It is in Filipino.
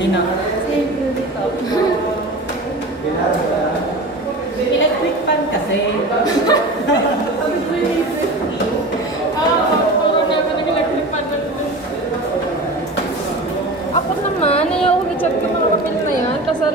Sino? Si dito. Electric fan kasi. Puro namin nag-electric fan. Ako naman, ayaw ko i-chat ko mga papel na yan. Kasal